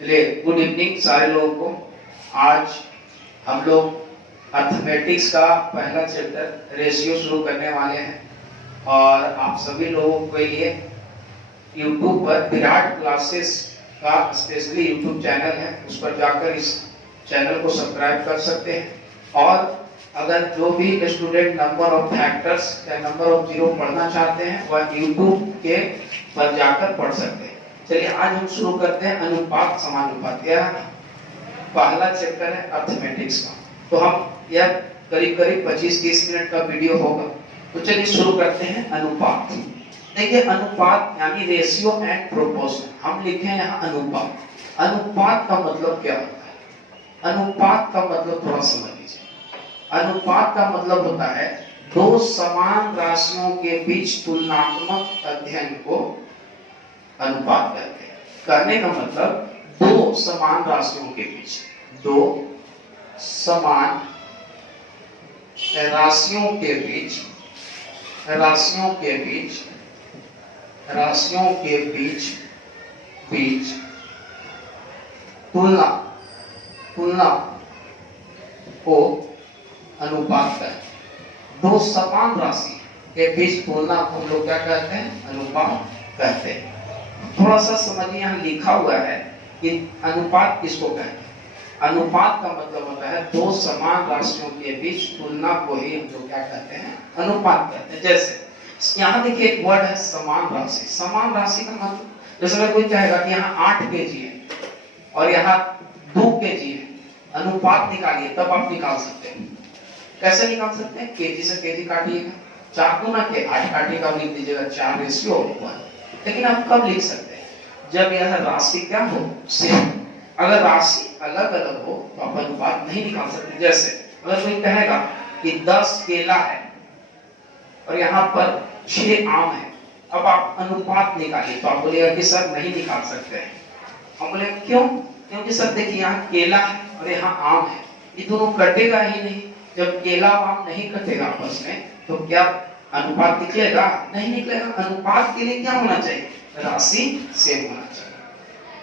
चलिए good evening सारे लोगों को। आज हम लोग अर्थमेटिक्स का पहला चैप्टर रेशियो शुरू करने वाले हैं और आप सभी लोगों के लिए YouTube पर विराट क्लासेस का स्पेशली YouTube चैनल है, उस पर जाकर इस चैनल को सब्सक्राइब कर सकते हैं। और अगर जो भी स्टूडेंट नंबर ऑफ फैक्टर्स या नंबर ऑफ जीरो पढ़ना चाहते हैं वह YouTube के पर जाकर पढ़ सकते हैं। चलिए आज हम शुरू करते हैं अनुपात समानुपात। यह पहला चैप्टर है अर्थमेटिक्स का, तो हम यह करीब 25-30 मिनट का वीडियो होगा। तो चलिए शुरू करते हैं अनुपात। देखिए अनुपात यानी रेशियो एंड प्रोपोर्शन, हम लिखे हैं यहाँ अनुपात। अनुपात का मतलब क्या होता है? अनुपात का मतलब थोड़ा समझ लीजिए। अनुपात का मतलब होता है दो समान राशियों के बीच तुलनात्मक अध्ययन को अनुपात कहते हैं। कहने का मतलब दो समान राशियों के बीच, दो समान राशियों के बीच तुलना को अनुपात कहते हैं। दो समान राशि के बीच तुलना को हम लोग क्या कहते हैं? अनुपात कहते हैं। थोड़ा सा समझिए, यहाँ लिखा हुआ है कि अनुपात किसको कहते हैं। अनुपात का मतलब होता है दो समान राशियों के बीच तुलना को ही हम लोग क्या कहते हैं? अनुपात कहते हैं। जैसे यहाँ देखिए एक वर्ड है समान राशि। समान राशि का मतलब जैसे अगर कोई कहेगा कि यहाँ 8 kg है और यहाँ 2 kg है, अनुपात निकालिए, तब आप निकाल सकते हैं। कैसे निकाल सकते हैं? केजी से केजी काटिएगा, 4 गुना के 8 काटिएगा, लिख दीजिएगा 4:1। लेकिन आप कब लिख सकते हैं? जब यह राशि क्या हो, सेम। अगर राशि अलग अलग हो तो आप अनुपात नहीं निकाल सकते। जैसे अगर कोई कहेगा कि 10 केला है और यहाँ पर 6 आम है, अब आप अनुपात निकालिए, तो आप बोलेगा कि सर नहीं निकाल सकते हैं। हम बोले क्यों? क्योंकि सर देखिए यहाँ केला है और यहाँ आम है, ये दोनों कटेगा ही नहीं। जब केला और आम नहीं कटेगा आपस में तो क्या अनुपात निकलेगा? नहीं निकलेगा। अनुपात के लिए क्या होना चाहिए? राशि सेम होना चाहिए।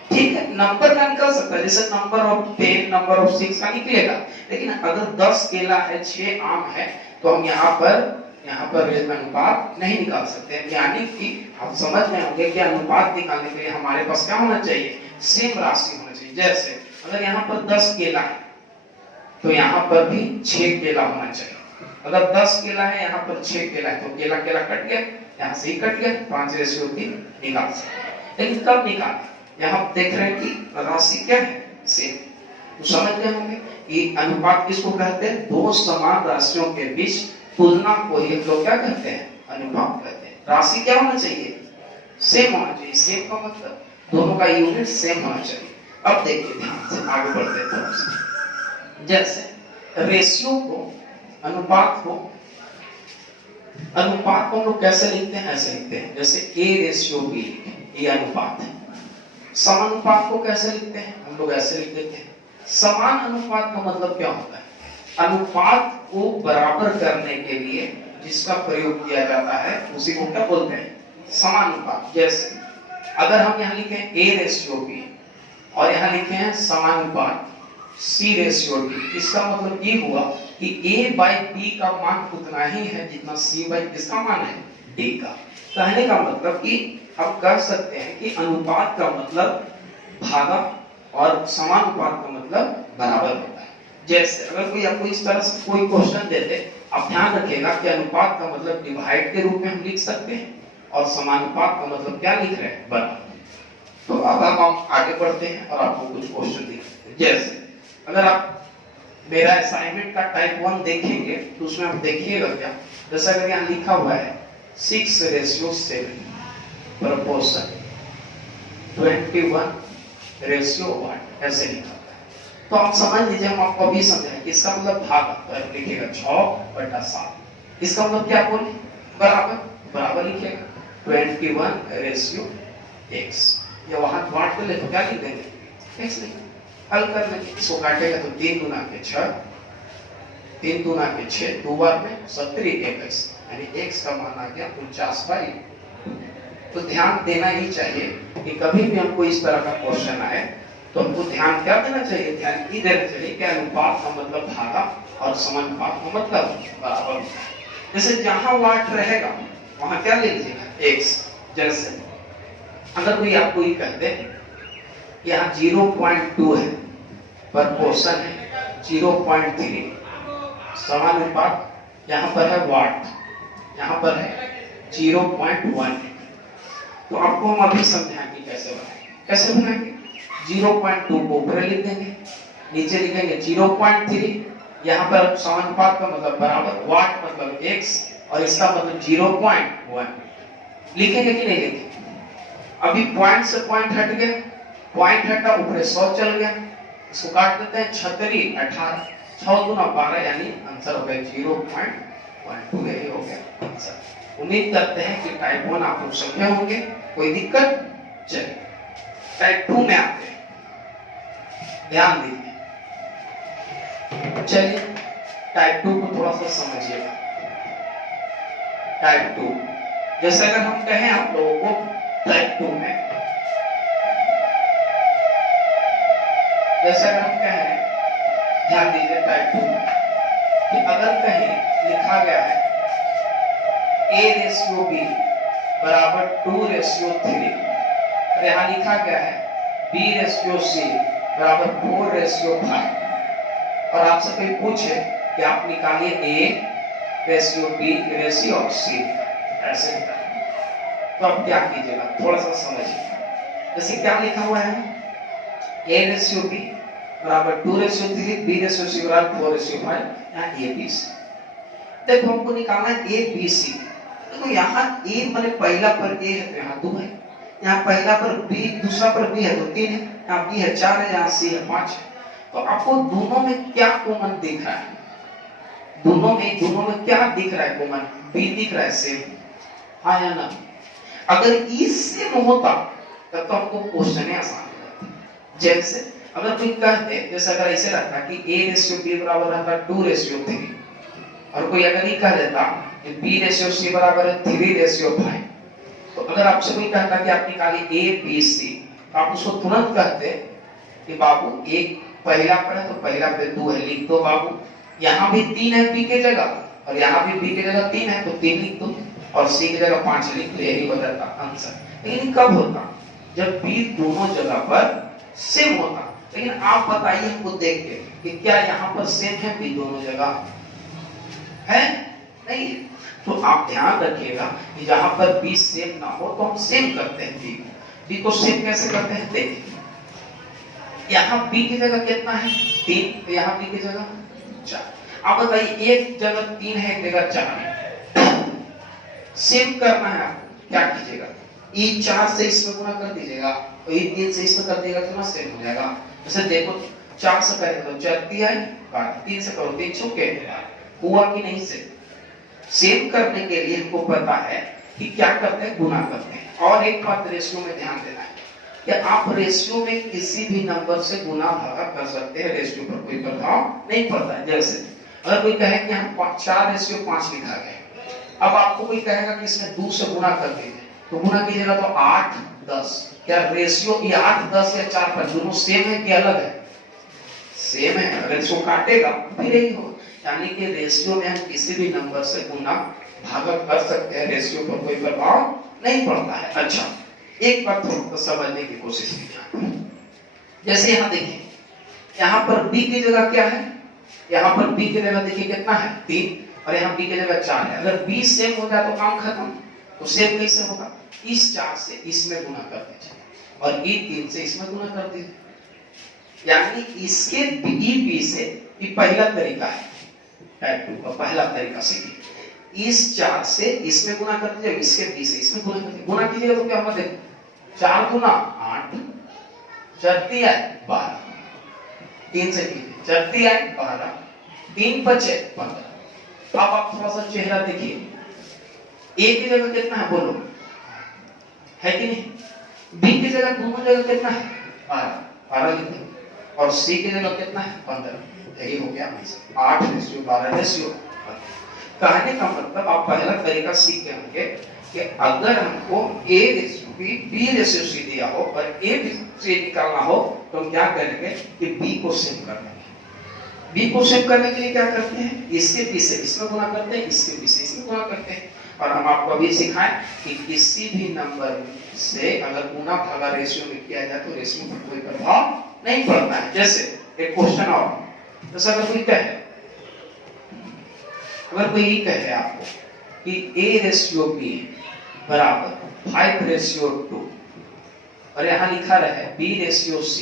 ठीक है, नंबर का निकल सकता है, जैसे नंबर ऑफ 10, नंबर ऑफ 6 का निकलेगा। लेकिन अगर 10 केला है, 6 आम है, तो हम यहाँ पर अनुपात नहीं निकाल सकते। यानी कि आप समझ रहे होंगे कि अनुपात निकालने के लिए हमारे पास क्या होना चाहिए? सेम राशि होना चाहिए। जैसे अगर यहाँ पर 10 केला है तो यहाँ पर भी 6 केला होना चाहिए। अगर 10 केला है, यहाँ पर 6 केला है, तो केला केला कट गया, यहाँ से ही कट गया, 5:3 निकाल सकते। लेकिन कब निकालें? यहाँ देख रहे हैं कि राशि क्या है? सेम। तो समझ गए होंगे कि अनुपात किसको कहते हैं? दो समान राशियों के बीच तुलना को ही हम लोग क्या कहते हैं? अनुपात कहते हैं। राशि क्या होना चाहिए? सेम होना चाहिए। सेम का मतलब दोनों का यूनिट सेम होना चाहिए। अब देखिए ध्यान से आगे बढ़ते हैं थोड़ा सा। जैसे रेशियो को, अनुपात को हम लोग कैसे लिखते हैं? ऐसे लिखते हैं जैसे A/B, ये अनुपात है। समानुपात को कैसे लिखते हैं? हम लोग ऐसे लिख देते हैं। समान अनुपात का मतलब क्या होता है? अनुपात को बराबर करने के लिए जिसका प्रयोग किया जाता है उसी को क्या बोलते हैं? समानुपात। जैसे अगर हम यहाँ लिखे A/B और यहाँ लिखे हैं समानुपात C/D, इसका मतलब ये हुआ कि A/B का मान उतना ही है जितना C/ किसका मान है? D का। कहने का मतलब कि आप कह सकते हैं कि अनुपात का मतलब भागा और समानुपात का मतलब बराबर होता है। जैसे अगर कोई आपको इस तरह से कोई क्वेश्चन दे दे, आप ध्यान रखिएगा कि अनुपात का मतलब डिवाइड के रूप में हम लिख सकते हैं और समानुपात का मतलब क्या लिख रहे हैं? बराबर। तो अब हम आगे बढ़ते हैं और आपको कुछ क्वेश्चन दिखाते हैं। जैसे अगर आप मेरा असाइनमेंट का टाइप 1 देखेंगे तो उसमें आप देखिएगा क्या, जैसा अगर यहाँ लिखा हुआ है 6:7 प्रोपोर्शन 21:1, ऐसे लिखा हुआ है। तो आप समझ लीजिए, हम आपको अभी समझाएं कि इसका मतलब भाग, तो आप लिखिएगा 6/7। इसका मतलब क्या बोले? बराबर लिखिएगा 21:x। या वहां बांट ले तो क्या लिख देंगे? x लिख। हल कर लेंगे, इसको काटेगा तो 3 गुना के 6, 3 गुना के 6, 2 बार में 70x, यानी x का मान आ गया 49/। तो ध्यान देना ही चाहिए कि कभी भी हमको इस तरह का क्वेश्चन आए तो हमको ध्यान क्या देना चाहिए? ध्यान ये देना चाहिए कि अनुपात का मतलब भागा और समानुपात का मतलब बराबर। जैसे जहां वाट रहेगा वहां क्या ले लीजिएगा? x। जैसे अगर कोई आपको ये कहते यहाँ 0.2 है, प्रपोर्शन है 0.3, समानुपात यहाँ पर है वाट, यहाँ पर है 0.1, तो आपको हम अभी समझाएंगे कैसे बनाएंगे। कैसे बनाएंगे? 0.2 को ऊपर लिख देंगे, नीचे लिखेंगे 0.3, यहाँ पर समानुपात का मतलब बराबर, वाट मतलब x और इसका मतलब 0.1 लिखेंगे कि नहीं लिखेंगे? अभी पॉइंट से पॉइंट हट गया, पॉइंट हटा ऊपर 100 चल गया, इसको काट देते हैं 36 18 6 गुना 12 यानी आंसर हो गया 0.12। यही हो गया आंसर। उम्मीद करते हैं कि टाइप 1 आप लोग समझे होंगे, कोई दिक्कत? चलिए टाइप 2 में आते हैं, ध्यान दीजिए। चलिए टाइप 2 को थोड़ा सा समझिएगा। टाइप 2 जैसे अगर हम कहें आप लोगों को टाइप 2 में, जैसे अगर हम कहें, ध्यान दीजिए टाइप 2 में कि अगर कहीं लिखा गया है A/B बराबर 2/3, और यहाँ लिखा गया है B/C बराबर 4/5, और आपसे कोई पूछे कि आप निकालिए A/B/C, ऐसे होता है, तो आप क्या कीजिएगा? थोड़ा सा समझिए। जैसे क्या लिखा हुआ है? A/B बराबर 2/3, B/C बराबर 4/5, यहाँ ABC। देखो हमको निकालना है ABC। देखो यहाँ A मतलब पहला पर A है तो यहाँ 2 है, यहाँ पहला पर B दूसरा पर B है तो 3 है, यहाँ B है 4 है, यहाँ C है 5 है। तो आपको दोनों में क्या कॉमन दिख रहा है? दोनों में क्या दिख रहा है कॉमन? B दिख रहा है सेम, हाँ या ना? अगर ई सेम होता तब तो हमको क्वेश्चन आसान हो जाता। जैसे अगर कोई कहते, जैसे अगर ऐसे रहता कि A/B बराबर रहता 2/3, और कोई अगर ये कह देता कि B/C बराबर है 3/5, तो अगर आपसे कोई कहता कि आप निकालिए ABC, तो आप उसको तुरंत कहते कि बाबू एक पहला पर है तो पहला पे 2 है, लिख दो बाबू। यहाँ भी 3 है B के जगह, और यहाँ भी B के जगह 3 है तो 3 लिख दो, और C की जगह 5 लिख दो, यही बताता आंसर। लेकिन कब होता? जब B दोनों जगह पर सेम होता। लेकिन आप बताइए हमको देख के कि क्या यहाँ पर सेम है B दोनों जगह? है नहीं। तो आप ध्यान रखिएगा कि जहां पर B सेम ना हो तो हम सेम करते हैं। B को सेम कैसे करते हैं? देखिए यहाँ B की जगह कितना है? 3, तो यहाँ B की जगह 4। आप बताइए एक जगह 3 है, एक जगह 4 है, सेम करना है आपको, क्या कीजिएगा? ई 4 से इसमें गुना कर दीजिएगा, और ई 3 से इसमें कर दीजिएगा, तो ना सेम हो जाएगा। जैसे देखो 4 से करेंगे तो 4 3 12, 3 से करो 3 छुके, हुआ कि नहीं? सेम करने के लिए हमको पता है कि क्या करते हैं? गुना करते हैं। और एक बात रेशियो में ध्यान देना है कि आप रेशियो में किसी भी नंबर से गुना भागा कर सकते हैं, रेशियो पर कोई प्रभाव नहीं पड़ता है। जैसे अगर कोई कहे कि हम 4/5 लिखा गया, अब आपको कोई कहेगा कि इसमें 2 से गुना कर दीजिए, तो गुना कीजिएगा तो 8 10, क्या रेशियो ये 8 10 या 4 5 दोनों सेम है कि अलग है? सेम है। अगर इसको काटेगा फिर यही हो, यानी कि रेशियो में हम किसी भी नंबर से गुना भागा कर सकते हैं, रेशियो पर कोई प्रभाव नहीं पड़ता है। अच्छा एक बात तो समझने की कोशिश कीजिए। जैसे यहाँ देखिए, यहाँ पर B की जगह क्या है? यहाँ पर B की जगह देखिए कितना है? 3, और यहाँ B की जगह 4 है। अगर B सेम हो जाए तो काम खत्म। तो सेम कैसे होगा? इस 4 से इसमें गुना कर दीजिए, और ई 3 से इसमें गुना कर दीजिए, यानी इसके B से ये पहला तरीका है, टाइप 2 का पहला तरीका सीखिए। इस 4 से इसमें गुना कर दीजिए, इसके B से इसमें गुना कर दीजिए। गुना कीजिएगा तो क्या होगा? देखो 4 गुना 8, 4 3 12, 3 से कीजिए 4 3 12, 3 बचे 15। अब आप थोड़ा सा चेहरा देखिए, A की जगह कितना है बोलो, है कि नहीं? B की जगह दोनों जगह कितना है? 12 लिखते, और C की जगह कितना है? 15। यही हो गया 8/12 रेशियो। कहने का मतलब आप पहला तरीका सीख गए होंगे कि अगर हमको A ratio B ratio C दिया हो और A से निकालना हो तो हम क्या करेंगे कि B को सेव कर देंगे। B को सेव करने के लिए क्या करते हैं, इसके B से इसमें गुना करते हैं, इसके B से इसमें गुना करते हैं। और हम आपको अभी सिखाएं कि किसी भी नंबर से अगर गुना भागा रेशियो में किया जाए तो रेशियो पर कोई प्रभाव नहीं पड़ता है। जैसे एक क्वेश्चन और, जैसे अगर कोई कहे आपको कि A रेशियो B बराबर 5 रेशियो 2 और यहाँ लिखा रहे B रेशियो C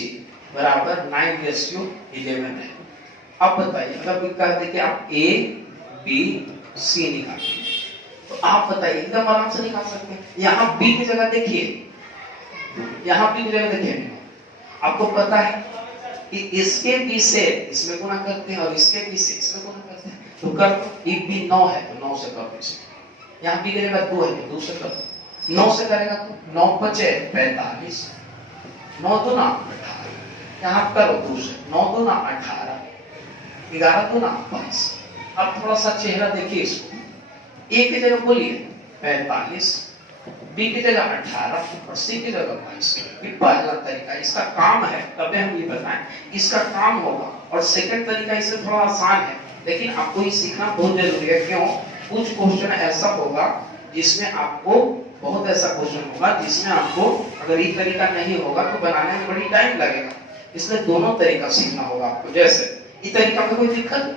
बराबर 9 रेशियो 11 है। अब बताइए, अगर कोई कह दे कि आप A B C निकालिए तो आप बताइए एकदम आराम से निकाल सकते हैं। यहाँ B की जगह देखिए, यहाँ B की जगह देखिए, आपको पता है कि इसके B से इसमें गुना करते हैं और इसके B से इसमें गुना करते हैं, तो कर दो। एक B 9 है तो 9 से कर दो। यहाँ B की जगह 2 है तो 2 से कर दो। 9 से करेगा तो 9 बचे 45, 9 दूना 18, यहाँ करो 2 से, 9 दूना 18, 11 दूना 22। अब थोड़ा सा चेहरा देखिए इसको, A की जगह बोलिए 45, B की जगह 18 और C की जगह 22। ये पहला तरीका, इसका काम है, तब हम ये बताएं इसका काम होगा। और सेकंड तरीका इससे थोड़ा आसान है, लेकिन आपको ये सीखना बहुत जरूरी है। क्यों? कुछ क्वेश्चन ऐसा होगा जिसमें आपको, बहुत ऐसा क्वेश्चन होगा जिसमें आपको अगर ये तरीका नहीं होगा तो बनाने में बड़ी टाइम लगेगा। इसलिए दोनों तरीका सीखना होगा आपको। जैसे ये तरीका में कोई दिक्कत नहीं,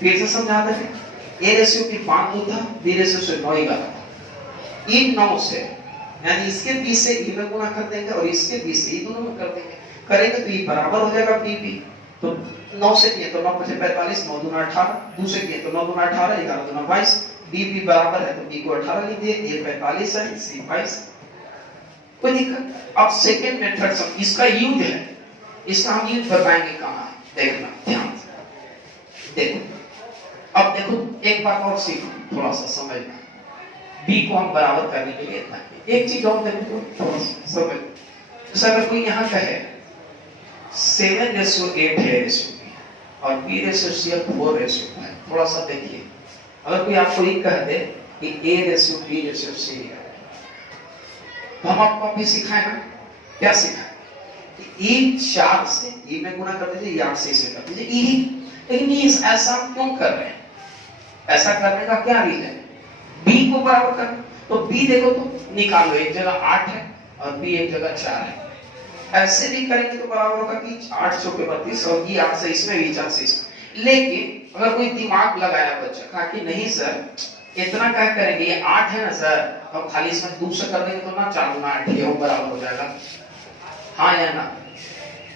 फिर से समझा देते हैं। A रेशियो की 5 था, B रेशियो से 9 ही गया था। इन 9 से यानी इसके B से E में गुना कर देंगे और इसके B से E दोनों में कर देंगे, करेंगे तो ये बराबर हो जाएगा B। तो 9 से किए तो 9 बचे 45, 9 दूना 18, 2 से किए तो 9 दूना 18, 11 दूना 22। B बराबर है तो B को 18 लिख दिए, ये 45 है, C 22। कोई दिक्कत? अब सेकंड मेथड सब इसका यूज है, इसका हम यूज बताएंगे कहां है, देखना ध्यान से देखो। अब देखो एक बात और सीखो, थोड़ा सा समझना। B को हम बराबर करने के लिए इतना एक चीज और देखो, थोड़ा सा समझ। जैसे अगर कोई यहाँ कहे 7 रेशियो 8 है रेशियो B और B रेशियो C 4 रेशियो है, थोड़ा सा देखिए। अगर कोई आपको ये कह दे कि A ratio B ratio C है, तो हम आपको अभी सिखाए ना, क्या सिखाए कि E 4 से E में गुना कर दीजिए, 8 से इसमें कर दीजिए E। लेकिन ये ऐसा क्यों कर रहे हैं? ऐसा करने का क्या रीजन? B को बराबर कर, तो B देखो तो निकालो, एक जगह 8 है और B एक जगह 4 है। ऐसे भी करेंगे तो बराबर होगा कि 8 चौके 32 और ये 8 से इसमें भी 4 से इसमें। लेकिन अगर कोई दिमाग लगाया बच्चा कहा कि नहीं सर इतना क्या करेंगे, ये 8 है ना सर, तो खाली इसमें 2 से कर देंगे तो ना 4 गुना 8 ये बराबर हो जाएगा, हाँ या ना?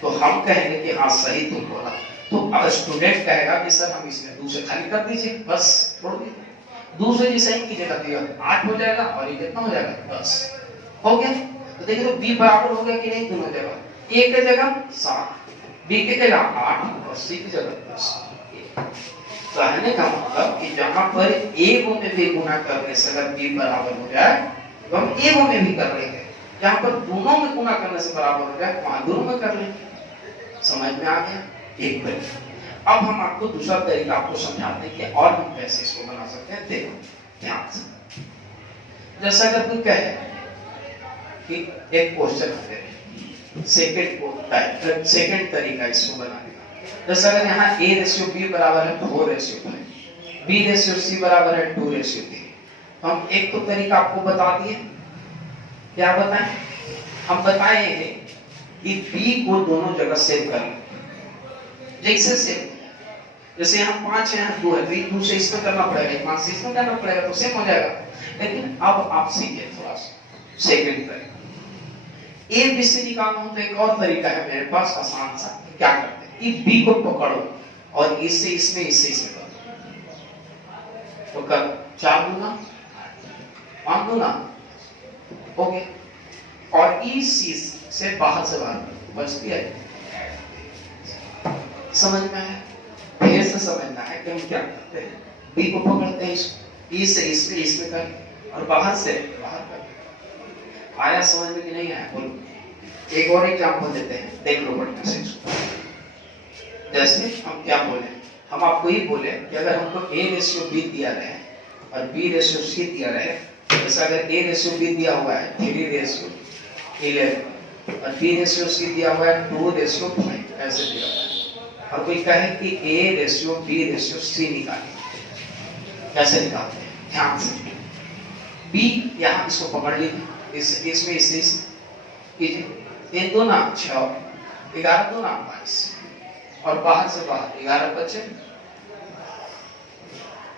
तो हम कहेंगे कि हाँ सही तुम बोला। तो अब स्टूडेंट कहेगा कि सर हम इसमें 2 से खाली कर दीजिए, बस छोड़ दीजिए। 2 से जिसे की जगह दिया 8 हो जाएगा और ये कितना हो जाएगा, 10 हो गया। तो देखिए तो B बराबर हो गया कि नहीं दोनों जगह, A की जगह 7, B की जगह 8 और C की जगह 10। कहने का मतलब कि जहां पर A में भी गुना करने से अगर B बराबर हो जाए तो हम A में भी कर लेंगे, जहां पर दोनों में गुना करने से बराबर हो जाए वहां दोनों में कर लेंगे। समझ में आ गया? एक तरीका। अब हम आपको दूसरा तरीका आपको समझाते हैं कि और हम कैसे इसको बना सकते हैं। देखो ध्यान से, जैसा अगर कोई कहे कि एक क्वेश्चन है, सेकंड तरीका इसको बनाने का। जैसा अगर यहाँ A रेशियो B बराबर है 4 रेशियो 5, B रेशियो C बराबर है 2 रेशियो 3। हम एक तो तरीका आपको बता दिए, क्या बताएं? हम बताए कि B को दोनों जगह सेव कर लें, जैसे सेव, जैसे यहाँ 5 है यहाँ 2 है, तो 2 से इसमें करना पड़ेगा, 5 से इसमें करना पड़ेगा, तो सेम हो जाएगा। लेकिन अब आप सीखिए थोड़ा सा सेकंड तरीका। A B से निकालना हो तो एक और तरीका है मेरे पास आसान सा। क्या करते हैं कि B को पकड़ो और इससे इसमें कर दो, तो कर 4 दूना 5 दूना हो गया। और इस चीज से बाहर से बाहर बचती है। समझ में आया? फिर से समझना है कि हम क्या करते हैं। B को पकड़ते हैं, E से इसमें कर और बाहर से बाहर कर। आया समझ में कि नहीं आया? बोलो। एक और एग्जांपल देते हैं, देख लो बढ़िया से इसको। जैसे हम क्या बोले, हम आपको ही बोले कि अगर हमको A रेशियो B दिया रहे और B रेशियो C दिया रहे जैसे अगर A रेशियो B दिया हुआ है 3:11 और B रेशियो C दिया हुआ है 2:5 ऐसे दिया हुआ है, और कोई कहे कि A ratio B ratio C निकालिए, कैसे निकालते हैं ध्यान से। B यहाँ इसको पकड़ लीजिए, इसमें इसे कीजिए, 3 2 6, 11 2 22, और बाहर से बाहर 11 बचे।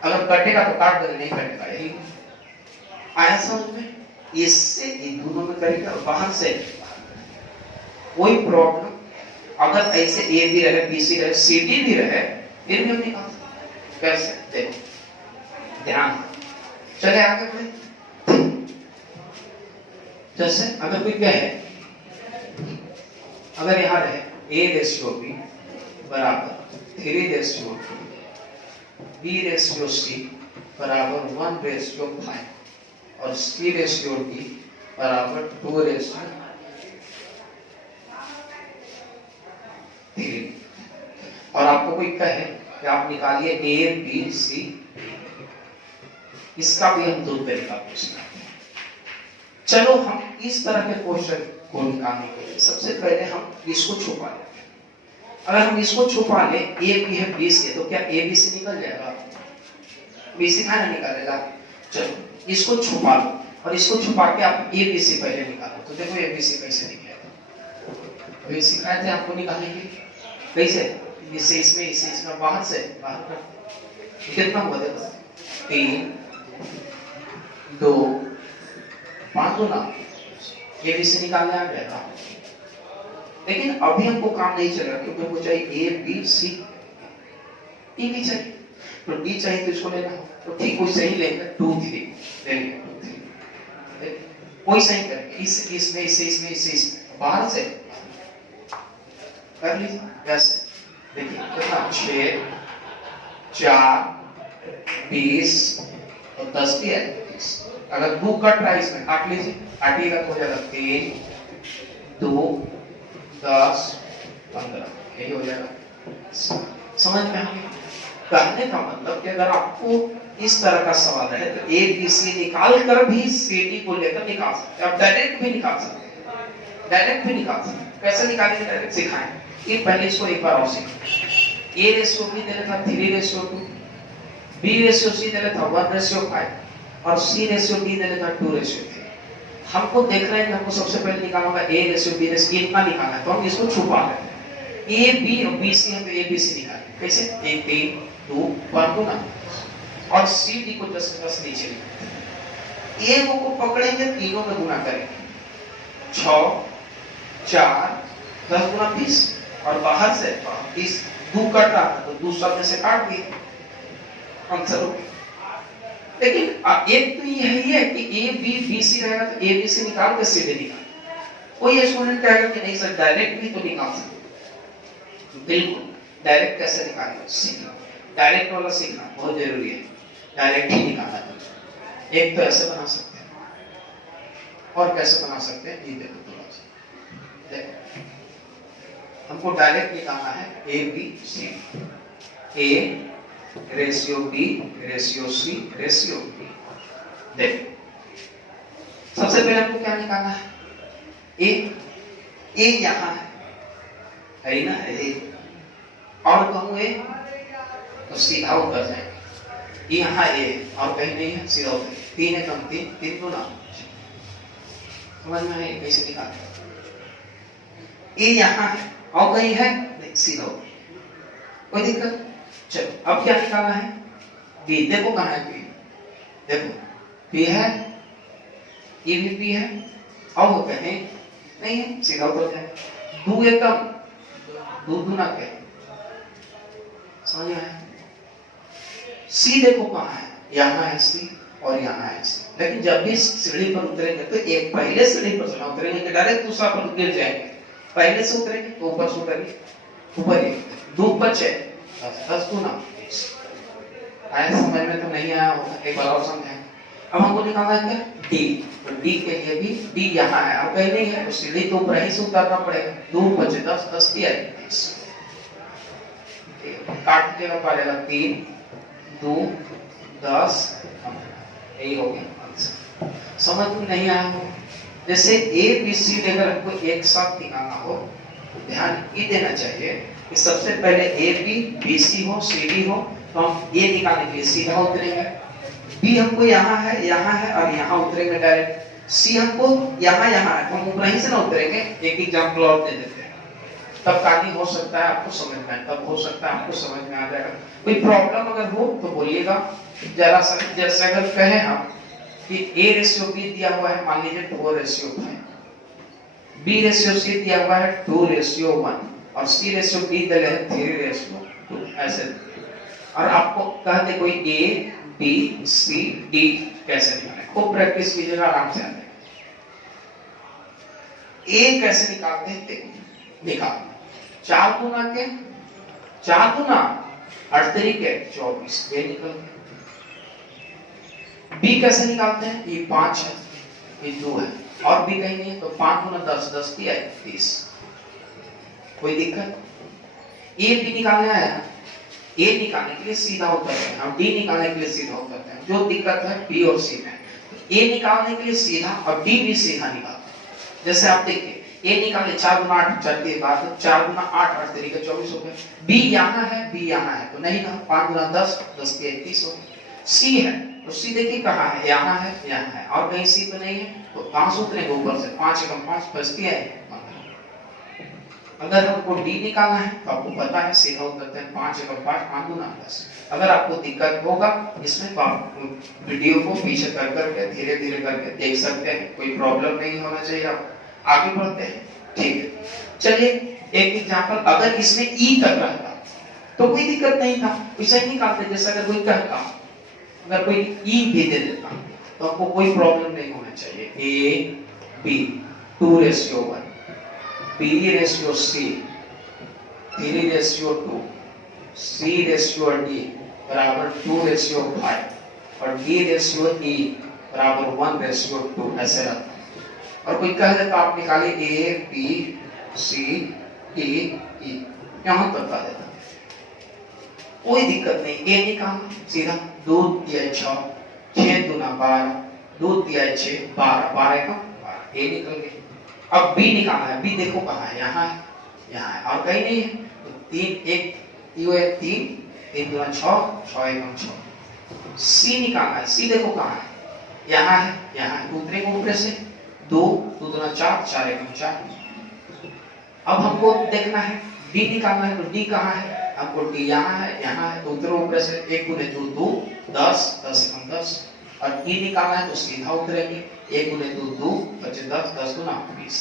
अगर कटेगा तो काट देना, नहीं कटेगा यही आया समझ में। इससे इन दोनों में करेगा और बाहर से कोई प्रॉब्लम। अगर ऐसे ए भी रहे, बी सी रहे, सी डी भी रहे, फिर भी हम निकाल सकते। कैसे देखो ध्यान, चले आगे बढ़े। जैसे अगर कोई कहे, अगर यहां रहे A रेशियो B बराबर 3:2, B रेशियो C बराबर 1:5 और C रेशियो D बराबर 2:3, और आपको कोई कहे कि आप निकालिए A B C, इसका भी हम 2 तरीका पूछना है। चलो हम इस तरह के क्वेश्चन को निकालने के लिए सबसे पहले हम इसको छुपा लेते हैं। अगर हम इसको छुपा ले A B है B C, तो क्या A B C निकल जाएगा? B C ना निकलेगा। चलो इसको छुपा लो और इसको छुपा के आप A B C पहले निकालो, तो देखो A B C कैसे निकलेगा। अभी सिखाए थे आपको निकालने के लिए, कैसे इसे इसमें बाहर से बाहर कर, कितना हुआ देखो 3 2 5 2 ना, A B C निकालने आ जाएगा। लेकिन अभी हमको काम नहीं चलेगा, क्योंकि हमको चाहिए A B C, D भी चाहिए, तो D चाहिए तो इसको लेना हो, तो ठीक कोई सही लेंगे 2 3 लेंगे, 2 3 कोई सही करेंगे, इसमें बाहर से कर लीजिए। कैसे देखिए कितना 6 4 20 और 10 भी है 30। अगर 2 कट रहा है इसमें काट लीजिए, काटिएगा तो हो जाएगा 3 2 10 15, यही हो जाएगा। समझ में आ गया? कहने का मतलब कि अगर आपको इस तरह का सवाल है तो A B C निकाल कर भी C D को लेकर निकाल सकते हैं। आप डायरेक्ट भी निकाल सकते हैं, डायरेक्ट भी निकाल सकते हैं। कैसे निकालेंगे डायरेक्ट सिखाएं। ये पहले इसको एक बार और सीखें। A रेशियो B दे था 3:2, B रेशियो C दे था 1:5 और C रेशियो D दे था 2:3। हमको देख रहे हैं, हमको सबसे पहले निकालना होगा A रेशियो B रेशियो, इतना निकालना है, तो हम इसको छुपा लेते हैं। A B और B C हम A B C निकालें, कैसे 1 3 2 1 2 ना, और C D को 10 नीचे लिखें। A को पकड़ेंगे, तीनों में गुना करेंगे, 6 4 10 गुना 20, और बाहर से 20 2 कट रहा था तो 2 सब में से काट दिए, आंसर हो गया। लेकिन एक तो यही है कि A B B C रहेगा तो A B C निकाल के सीधे निकाल। कोई स्टूडेंट कहेगा कि नहीं सर डायरेक्ट भी तो निकाल सकते। बिल्कुल डायरेक्ट कैसे निकालेंगे सीखना, डायरेक्ट वाला सीखना बहुत जरूरी है। डायरेक्ट ही निकालना है। एक तो ऐसे बना सकते हैं, और कैसे बना सकते हैं ये देखो थोड़ा सा देखो। हमको डायरेक्ट निकालना है A B C, A ratio B ratio C ratio B। देखो सबसे पहले हमको क्या निकालना है, A यहाँ है ना, A और कहूँ A तो सीधा उतर जाएंगे। यहाँ A और कहीं नहीं है, सीधा उतर, 3 है कम 3 3 तो ना, समझ में आए कैसे निकालते। A यहाँ है और कहीं है नहीं, सीधा उतर, कोई दिक्कत। चलो अब क्या निकालना है, B। देखो कहाँ है B, देखो B है, ये भी B है, और वो कहीं नहीं है, सीधा उतर जाए। 2 एकम 2 दूना क्या, समझ में आया। C देखो कहाँ है, यहाँ है C और यहाँ है C। लेकिन जब भी सीढ़ी पर उतरेंगे तो एक पहले सीढ़ी पर ना उतरेंगे कि डायरेक्ट दूसरा पर गिर जाएंगे, पहले से उतरेंगे तो ऊपर से उतरेंगे, ऊपर ही 2 बचे 10 गुना। आया समझ में तो नहीं आया होगा, एक बार और समझाएं। अब हमको निकालना है क्या D, तो D के लिए भी D यहाँ है और कहीं नहीं है, तो सीढ़ी तो ऊपर ही से उतरना पड़ेगा। 2 बचे 10 10 दिया 20, काट देना पड़ेगा 3 2 10, यही हो गया आंसर। समझ में नहीं आया हो? जैसे ए बी सी अगर हमको एक साथ निकालना हो तो ध्यान ये देना चाहिए कि सबसे पहले ए बी सी हो, सी डी हो, तो हम ए निकालने के लिए सीधा उतरेंगे। बी हमको यहाँ है और यहाँ उतरेंगे डायरेक्ट। सी हमको यहाँ है तो हम वहीं से ना उतरेंगे। एक एग्जाम्पल और दे देते हैं, तब कहानी हो सकता है आपको समझ में आए, तब हो सकता है आपको समझ में आ जाएगा। कोई प्रॉब्लम अगर हो तो बोलिएगा जरा सा। जैसे अगर कहें हम कि A रेशियो B दिया हुआ है, मान लीजिए 2:5, B रेशियो C दिया हुआ है 2:1 और C रेशियो B दिया है 3:2, ऐसे। और आपको कहते कोई A B C D कैसे निकालें, खूब प्रैक्टिस कीजिएगा, आराम से आ जाएगा। A कैसे निकालते हैं देखिए, निकाल 4 गुना 38 के 24, ये निकल गया। B कैसे निकालते हैं, ये 5 है, ये 2 है और B कहीं नहीं है, तो 5 गुना 10, 10 की 30। कोई दिक्कत? A B निकालना है, A निकालने के लिए सीधा उतरते हैं हम, D निकालने के लिए सीधा उतरते हैं। जो दिक्कत है B और C में, A निकालने के लिए सीधा और D भी सीधा निकालते हैं। जैसे आप देखिए A निकाले 4 गुना 8, 4 के बाद 4 गुना 8, 8 तरीके 24 हो गए। B यहाँ है तो नहीं कहा, 5 गुना 10, 10 के 30 हो गए। C है तो C देखिए कहाँ है, यहाँ है और कहीं C पे नहीं है, तो 5 उतरेंगे ऊपर से, 5 एकम 5 बचती है। अगर हमको D निकालना है तो आपको पता है सीधा उतरते हैं, 5 एकम 5, 5 गुना 10। अगर आपको दिक्कत होगा इसमें तो आप वीडियो को पीछे कर करके धीरे धीरे करके देख सकते हैं, कोई प्रॉब्लम नहीं होना चाहिए। आप आगे बढ़ते हैं, ठीक है। चलिए एक एग्जांपल, अगर इसमें E तक रहता तो कोई दिक्कत नहीं था, इसे ही निकालते। जैसे अगर कोई कहता, अगर कोई E भी दे देता तो आपको कोई प्रॉब्लम नहीं होना चाहिए। A B 2:1, B ratio C 3:2, C ratio D बराबर 2:5 और D रेशियो E बराबर 1:2, ऐसे रहता है। और कोई कह देता आप निकालिए A B C D E, यहां तक बता देता, कोई दिक्कत नहीं। A निकालना सीधा, 2 दिया 6, 6 दूना 12, 2 दिया 6, 12, 12 का 12, A निकल गया। अब B निकालना है, B देखो कहाँ है, यहाँ है और कहीं नहीं है, तो 3 1 3 3 दूना 6, 6 एकम 6। C निकालना है, C देखो कहाँ है, यहाँ है, दूसरे को ऊपर से 2 2 दूना 4, 4 एकम 4। अब हमको देखना है D निकालना है, तो D कहाँ है, हमको D यहाँ है, तो उतरो ऊपर से 1 गुने 2 2, 10 10 एकम 10। और E निकालना है तो सीधा उतरेंगे, 1 गुने 2 2, बचे 10 10 गुना 20।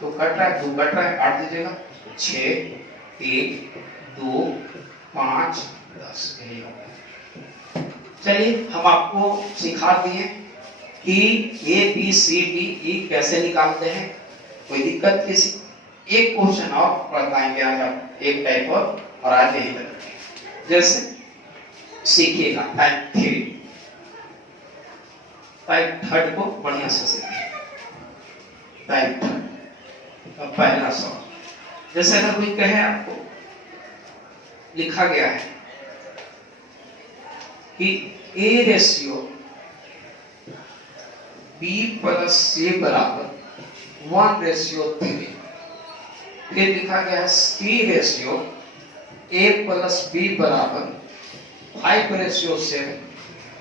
तो कट रहा है, 2 कट रहा है, काट दीजिएगा, 6 3 2 5 10, यही हो गया। चलिए हम आपको सिखा दिए कि A B C D E कैसे निकालते हैं, कोई दिक्कत किसी? एक क्वेश्चन और बताएंगे आज आप, एक टाइप और आज यही तक। जैसे सीखिएगा टाइप 3 को बढ़िया से सीखिए। टाइप 3 पहला सवाल, जैसे अगर कोई कहे आपको लिखा गया है कि A ratio B plus C बराबर 1:3, फिर लिखा गया है C ratio A plus B बराबर 5:7,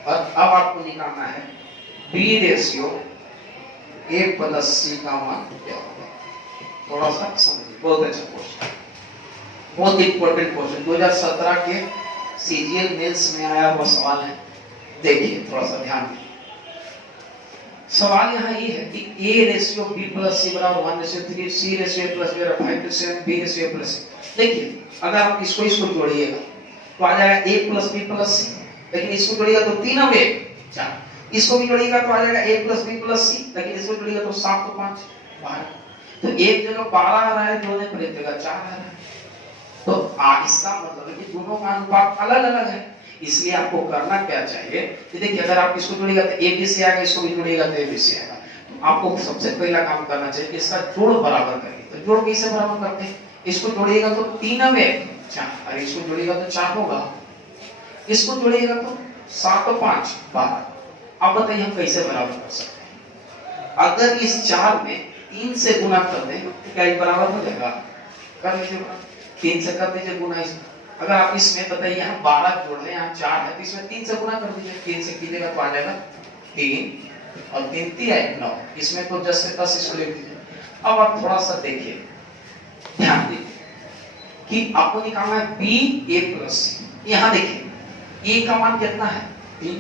और अब आपको निकालना है B ratio A plus C का मान क्या होगा। थोड़ा सा समझिए, बहुत अच्छा क्वेश्चन, बहुत इंपॉर्टेंट क्वेश्चन, 2017 के CGL मेंस में आया हुआ सवाल है। देखिए थोड़ा सा ध्यान दीजिए। सवाल यहाँ ये है कि A ratio B plus C बराबर 1:3, C ratio A plus B बराबर 5:7, B ratio A plus C। देखिए अगर आप इसको जोड़िएगा तो आ जाएगा A plus B plus C, लेकिन इसको जोड़िएगा तो 3 और 1 4, इसको भी जोड़िएगा तो आ जाएगा A plus B plus C, लेकिन इसको जोड़िएगा तो 7 तो 5 12, तो एक जगह 12 आ रहा है, दो जगह एक जगह 4 आ रहा है। तो इसका मतलब है कि दोनों का अनुपात अलग अलग है। इसलिए आपको करना क्या चाहिए कि देखिए अगर आप इसको जोड़िएगा तो A B C आएगा, इसको भी जोड़िएगा तो A B C आएगा। तो आपको सबसे पहला काम करना चाहिए कि इसका जोड़ बराबर करिए। तो जोड़ कैसे बराबर करते हैं, इसको जोड़िएगा तो 3 और 1 4, और इसको जोड़िएगा तो 4 होगा, इसको जोड़िएगा तो 7 और 5 12, अब बताइए हम कैसे बराबर कर सकते हैं। अगर इस 4 में 3 से गुना कर दें तो क्या ये बराबर हो जाएगा? कर लीजिए, 3 से कर दीजिए गुना। इसमें अगर आप इसमें बताइए यहाँ 12 जोड़ रहे हैं, यहाँ 4 है, तो इसमें 3 से गुना कर दीजिए। 3 से कीजिएगा तो आ जाएगा 3 और 3 3 है 9। इसमें तो 10 से 10 इसको लिख दीजिए। अब आप थोड़ा सा देखिए, ध्यान दीजिए कि आपको निकालना है बी ए प्लस सी। यहाँ देखिए ए का मान कितना है? 3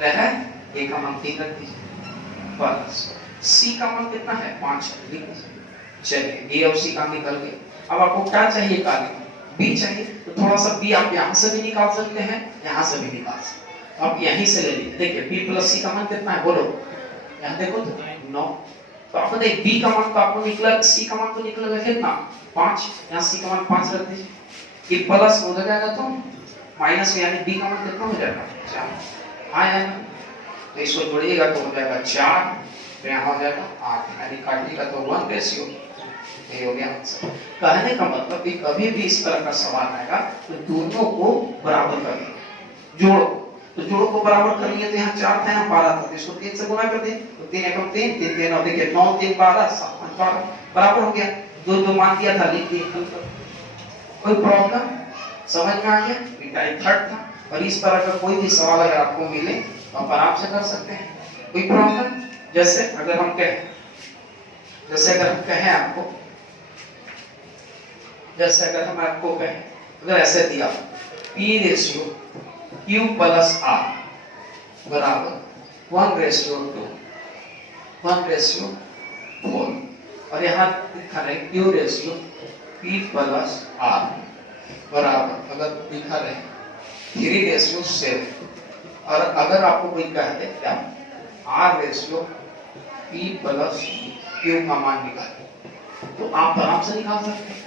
है, ए का मान 3 रख दीजिए प्लस सी का मान कितना है? 5 लिख दीजिए। चलिए ए और सी का निकल गए। अब आपको क्या चाहिए? काली बी चाहिए, तो थोड़ा सा बी आप यहाँ से भी निकाल सकते हैं, यहाँ से भी निकाल सकते हैं। अब यहीं से ले लीजिए। देखिए बी प्लस सी का मान कितना है? बोलो, यहाँ देखो तो 9। तो आपको देखिए बी का मान तो आपको निकला, सी का मान तो निकलेगा कितना? 5। यहाँ सी का मान 5 रख दीजिए। ये प्लस हो जाएगा तो माइनस में, यानी बी का मान कितना हो जाएगा? 4 आया ना। तो इसको जोड़िएगा तो हो जाएगा 4, तो यहाँ हो जाएगा 8, यानी काटिएगा तो 1 रेशियो। ये हो गया आंसर। कहने का मतलब कि कभी भी इस तरह का सवाल आएगा तो दोनों को बराबर करिए, जोड़ो। तो जोड़ो को बराबर करेंगे तो यहाँ 4 था, यहाँ 12 था, तो इसको 3 से गुना कर दें तो 3 एकम 3, 3 3 9, देखिए 9 3 12 7 5 12 बराबर हो गया। जो मान दिया था लिख दिए। कोई प्रॉब्लम समझ में आ गया? टाइप 3 था। और इस तरह का कोई भी सवाल अगर आपको मिले तो आप आराम से कर सकते हैं। कोई प्रॉब्लम? जैसे अगर हम आपको, जैसे अगर हम आपको कहें, अगर ऐसे दिया P ratio Q plus R बराबर 1 रेशियो 2, 1 रेशियो 4, और यहाँ लिखा रहे Q ratio P plus R बराबर, अगर लिखा रहे 3 रेशियो 7, और अगर आपको कोई कह दे क्या R ratio P plus Q का मान निकाले, तो आप आराम से निकाल सकते हैं।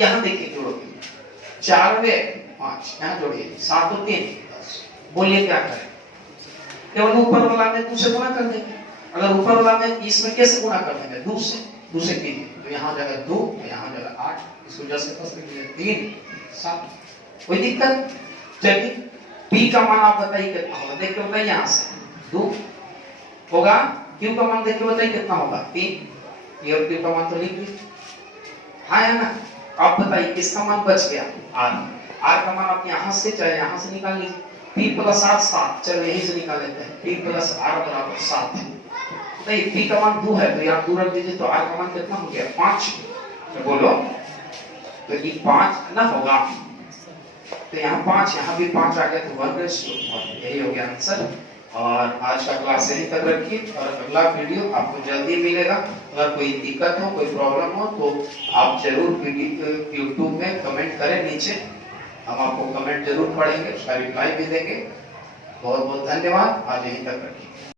यहाँ देखिए जोड़ोगे 4 वे 5, यहाँ जोड़िए 7 और 3 10। बोलिए क्या करें? केवल ऊपर वाला में 2 से गुना कर देंगे। अगर ऊपर वाला में इसमें कैसे गुना कर देंगे? 2 से कीजिए तो यहाँ हो जाएगा 2, यहाँ हो जाएगा 8, इसको 10 से 10 लिख लीजिए 3 7। कोई दिक्कत? चलिए P का मान आप बताइए कितना होगा? देख के बताइए, यहाँ से 2 होगा। Q का मान देख के बताइए कितना होगा? 3। और Q का मान तो लिख दीजिए। हाँ है ना? आप बताइए किसका मान बच गया? R का मान आप यहाँ से चाहे यहाँ से निकाल लीजिए। P प्लस R 7, चलो यहीं से निकाल लेते हैं। P प्लस R बराबर 7 है। नहीं, P का मान 2 है तो यहाँ 2 रख दीजिए, तो R का मान कितना हो गया? 5। तो बोलो, तो ये 5 ना होगा, तो यहाँ 5, यहाँ भी 5 आ गया, तो 1 रेशियो 1। यही हो गया आंसर। और आज का क्लास यहीं तक रखिए, और अगला वीडियो आपको जल्दी मिलेगा। अगर कोई दिक्कत हो, कोई प्रॉब्लम हो, तो आप जरूर यूट्यूब में कमेंट करें नीचे, हम आपको कमेंट जरूर पढ़ेंगे, उसका रिप्लाई भी देंगे। बहुत बहुत धन्यवाद। आज यहीं तक रखिए।